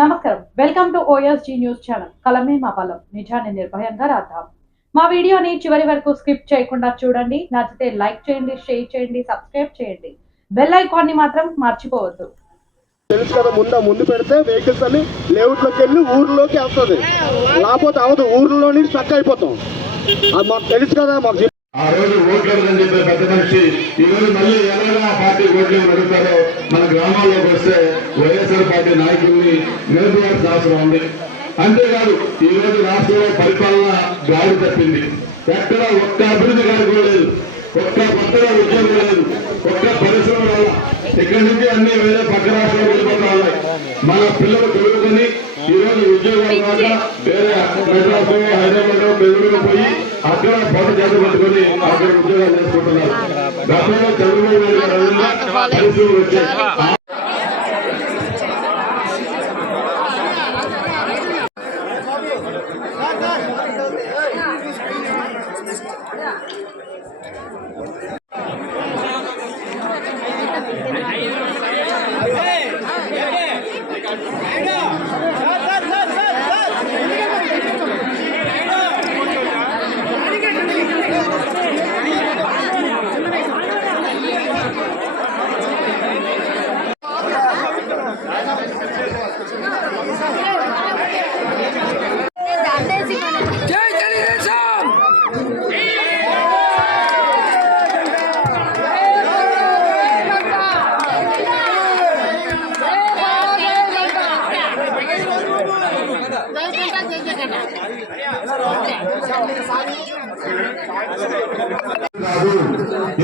నమస్కారం. Welcome to OSG news channel. కలమే మా బలం. నిజాన్ని నిర్భయంగా రాద్దాం. మా వీడియోని చివరి వరకు స్కిప్ చేయకుండా చూడండి. నచ్చితే లైక్ చేయండి, షేర్ చేయండి, సబ్స్క్రైబ్ చేయండి. బెల్ ఐకాన్ ని మాత్రం మర్చిపోవద్దు. తెలుసు కదా, ముందు పెడితే వెహికల్స్ అన్ని లేఅవుట్లోకి వెళ్ళి ఊర్లోకి వస్తుంది. లేకపోతే అవదు, ఊర్లోని స్ట్రక్ అయిపోతాం. అది మాకు తెలుసు కదా. మాకు ఆ రోజు ఓట్లేదని చెప్పే పెద్ద మనిషి ఈ రోజు మళ్ళీ ఎలాగా పార్టీ ఓట్లు అడుగుతారో మన గ్రామాల్లోకి వస్తే వైఎస్ఆర్ పార్టీ నాయకుల్ని నిలబడాల్సిన అవసరం ఉంది. అంతేకాదు ఈ రోజు రాష్ట్రంలో పరిపాలన గాడి తప్పింది. ఎక్కడ ఒక్క అభివృద్ధి కాకపోలేదు, ఒక్క కొత్తగా ఉద్యోగం లేదు, ఒక్క పరిశ్రమ వల్ల ఇక్కడి నుంచి అన్ని వేరే పక్క రాష్ట్రాలు వెళ్ళిపోతా ఉన్నాయి. మన పిల్లలు చదువుకొని ఈ రోజు ఉద్యోగాలు కాక వేరే మెడ్రాస్, హైదరాబాద్, బెంగళూరు పోయి అక్కడ పొట్ట చేత పట్టుకొని అక్కడ ఉద్యోగాలు చేసుకుంటున్నారు. గతంలో చంద్రబాబు నాయుడు గారు పరిస్థితులు వచ్చాయి.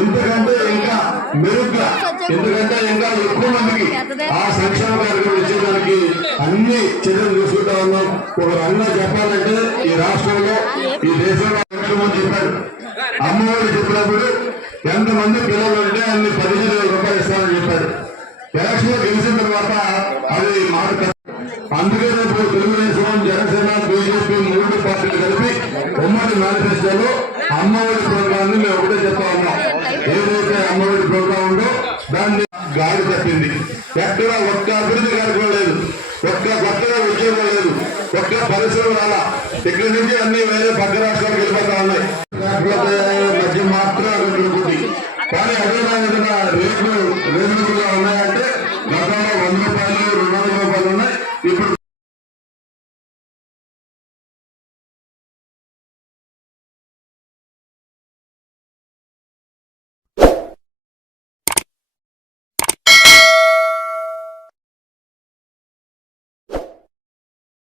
ఎందుకంటే ఇంకా మెరుగ్గా, ఎందుకంటే ఇంకా ఎక్కువ మందికి ఆ సంక్షేమ కార్యక్రమం ఇచ్చేదానికి అన్ని చర్యలు తీసుకుంటా ఉన్నాం. ఒక రంగా చెప్పాలంటే ఈ రాష్ట్రంలో, ఈ దేశంలో సంక్షేమం చెప్పారు. అమ్మఒడి చెప్పినప్పుడు ఎంతమంది పిల్లలు ఉంటే అన్ని 15,000 రూపాయలు ఇస్తామని చెప్పారు. ఎలక్షన్ లో గెలిచిన తర్వాత అది మాట. అందుకే రేపు తెలుగుదేశం, జనసేన, బీజేపీ 3 పార్టీలు కలిపి ఉమ్మడి మేనిఫెస్టోలో అమ్మఒడి ప్రోగ్రామ్ ని మేము ఒకటే చెప్తా ఉన్నాం. ఏదైతే అమ్మఒడి ప్రోగ్రామ్ ఉందో దాన్ని గాడి తప్పింది. ఎక్కడ ఒక్క అభివృద్ధి కార్యక్రమం లేదు, ఒక్క కొత్తగా ఉద్యోగం లేదు, ఒక్క పరిశ్రమ రాలా. ఇక్కడి నుంచి అన్ని వేరే పక్క రాష్ట్రాలకు వెళ్ళిపోతా ఉన్నాయి. మధ్య మాత్రం అభివృద్ధి. కానీ అదే విధంగా రేట్లు